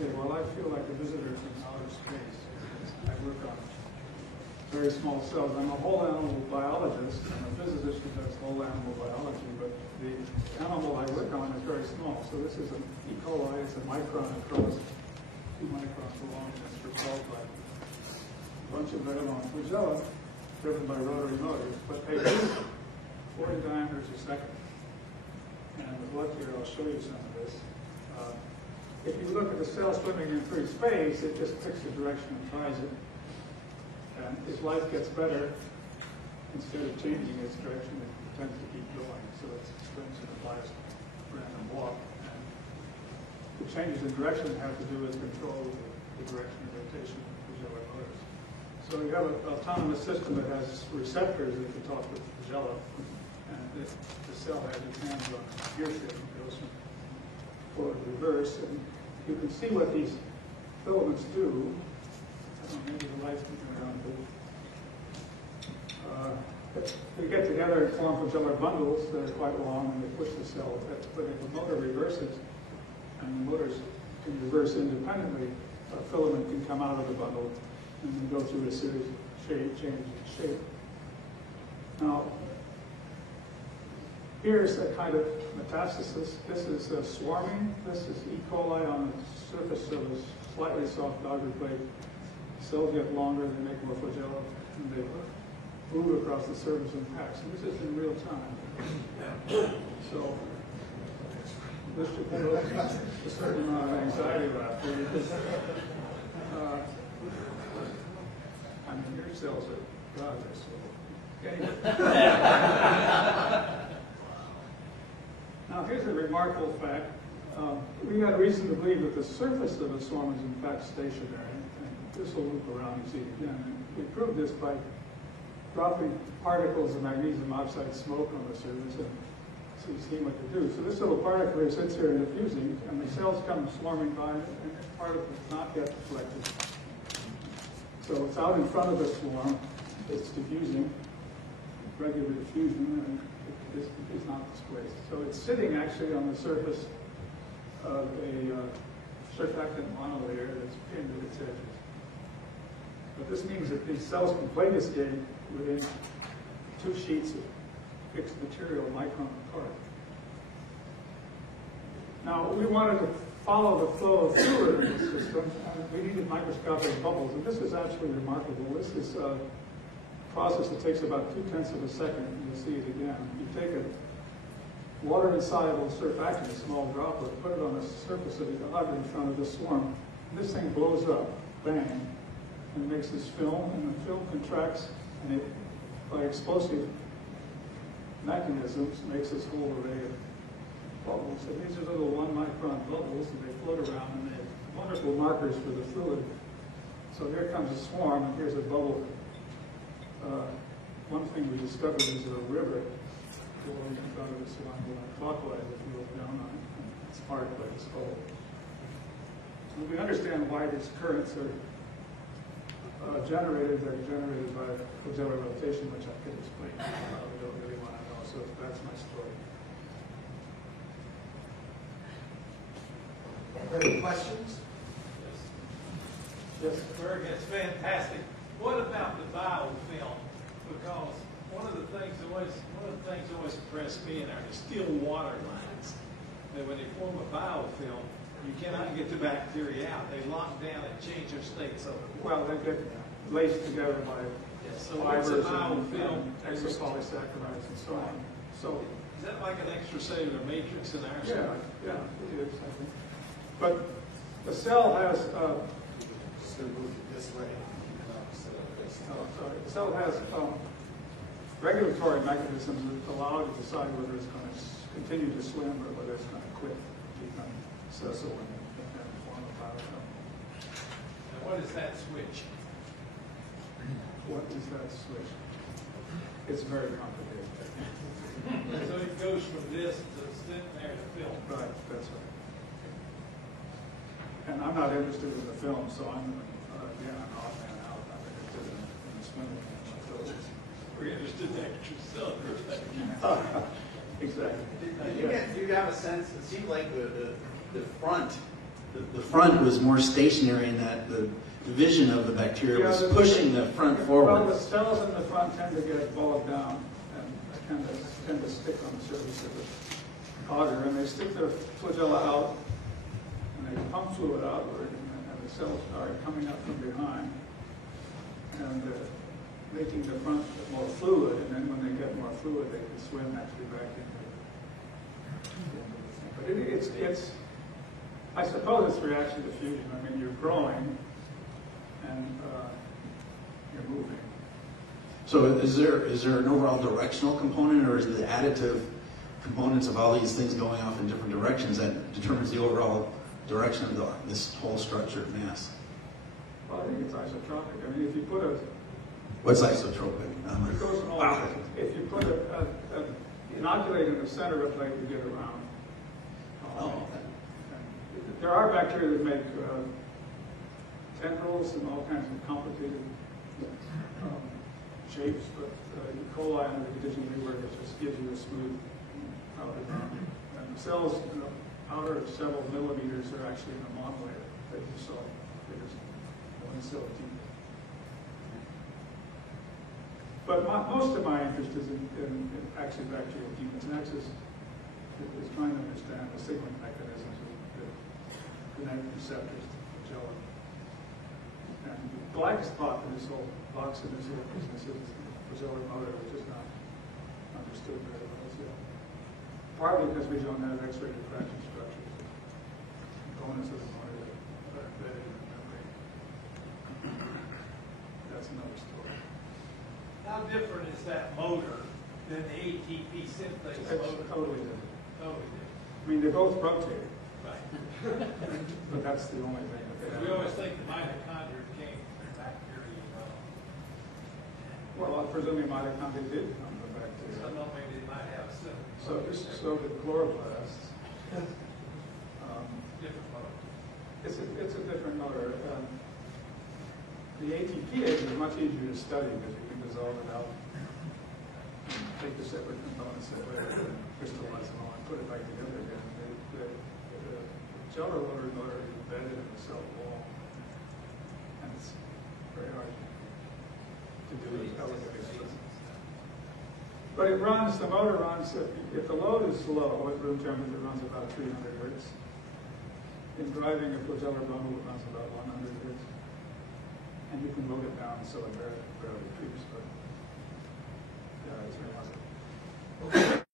okay, well, I feel like a visitor from outer space. I work on very small cells. I'm a whole animal biologist. I'm a physicist who does whole animal biology, but the animal I work on is very small. So this is an E. coli. It's a micron across, 2 microns long, and it's propelled by a bunch of Venomon flagella driven by rotary motors. But they do 40 diameters a second. And with luck here, I'll show you some of this. If you look at the cell swimming in free space, it just picks a direction and tries it. And if life gets better, instead of changing its direction, it tends to keep going. So it swims in a biased random walk. And the changes in direction have to do with control of the direction of rotation of flagellar motors. So you have an autonomous system that has receptors that can talk with flagella. And the cell has its hands on a gear shift and goes from forward and reverse. And you can see what these filaments do. I don't know, maybe the lights can turn around. They get together and form flagellar bundles that are quite long, and they push the cell. But if the motor reverses, and the motors can reverse independently, a filament can come out of the bundle and then go through a series of changes in shape. Now, here's a kind of metastasis. This is swarming. This is E. coli on the surface of a slightly soft agar plate. Cells get longer, they make more flagella, and they move across the surface in packs. And this is in real time. So this should put a certain amount of anxiety left. I mean, your cells are, God, they're so. Now, here's a remarkable fact. We had reason to believe that the surface of a swarm is in fact stationary. And this will loop around, you see it again. And we proved this by dropping particles of magnesium oxide smoke on the surface, and so you see what to do. So this little particle here sits here and diffusing, and the cells come swarming by, and the particle is not yet deflected. So it's out in front of the swarm, it's diffusing, regular diffusion, and this is not displaced. So it's sitting actually on the surface of a surfactant monolayer that's pinned at its edges. But this means that these cells can plate escape within 2 sheets of fixed material micron apart. Now, we wanted to follow the flow of fluid in the system, and we needed microscopic bubbles, and this is actually remarkable. This is a process that takes about 0.2 of a second, and you'll see it again. You take a water-insoluble surfactant, a small droplet, put it on the surface of the agar in front of the swarm, and this thing blows up, bang, and makes this film, and the film contracts, and it, by explosive mechanisms, makes this whole array of bubbles. And these are little 1-micron bubbles, and they float around, and they're wonderful markers for the fluid. So here comes a swarm, and here's a bubble. One thing we discovered is a river flowing in front of the swarm going clockwise if you look down on it. And it's marked by this hole. And we understand why these currents are generated. They're generated by flagellar rotation, which I could explain. We don't really want to know, so that's my story. Any questions? Yes. Berg, it's fantastic. What about the biofilm? Because one of the things always impressed me are the still water lines. That when they form a biofilm, you cannot get the bacteria out. They lock down and change their state. So, well, they get laced together by fibers and exopolysaccharides and so on. So, is that like an extracellular matrix in our cell? Yeah, it is, I think. But the cell has So move it this way. the cell has regulatory mechanisms that allow it to decide whether it's going to continue to swim or whether it's going to quit, become sessile and form a biofilm. Now, what is that switch? What is that switch? It's very complicated. So it goes from this to sitting there to film. Right, that's right. And I'm not interested in the film, so I'm off and out. I'm interested in the swimming. We're interested in extracellular. Exactly. Do you have a sense? It seemed like the front the front was more stationary in that the division of the bacteria was Yeah, pushing the front Well, forward. the cells in the front tend to get bogged down and tend to stick on the surface of the auger, and they stick their flagella out, and they pump fluid outward, and the cells are coming up from behind, and making the front more fluid, and then when they get more fluid, they can swim actually back into the thing. But it's I suppose it's reaction to fusion. I mean, you're growing, and you're moving. So is there an overall directional component, or is it the additive components of all these things going off in different directions that determines the overall direction of this whole structured mass? Well, I think it's isotropic. I mean, if you put What's isotropic? it goes in all directions. If you put inoculate in the center of the plate, you get around. Oh, okay. There are bacteria that make tendrils and all kinds of complicated shapes, but E. coli under the conditions we work, it just gives you a smooth outer ground. And the cells in the outer several millimeters are actually in a monolayer that you saw. They're just one cell deep. But most of my interest is in actually bacterial chemotaxis, is trying to understand the signaling mechanisms that connect receptors to flagella. And the blackest spot in this whole box in this whole business is the flagellar motor, which is not understood very well yet. Partly because we don't have X-ray diffraction structures, components of the motor that are embedded in the membrane. That's another story. How different is that motor than the ATP synthase It's motor? totally different. Totally different. I mean, they both rotate, Right. but that's the only thing that they have. We always think the mitochondria came from bacteria. Well, presumably mitochondria did come from So bacteria. no, maybe they might have some. So did chloroplasts. Different motor. It's a different motor. The ATP is much easier to study because you can dissolve it out, and take the separate components that way, and crystallize them all, and put it back together again. The flagellar motor is embedded in the cell wall, and it's very hard to do it elegantly. But it runs, the motor runs, if the load is low, at room temperature, it runs about 300 hertz. In driving a flagellar bundle, it runs about 100 hertz. And you can load it down so it barely creeps, but yeah, it's very much.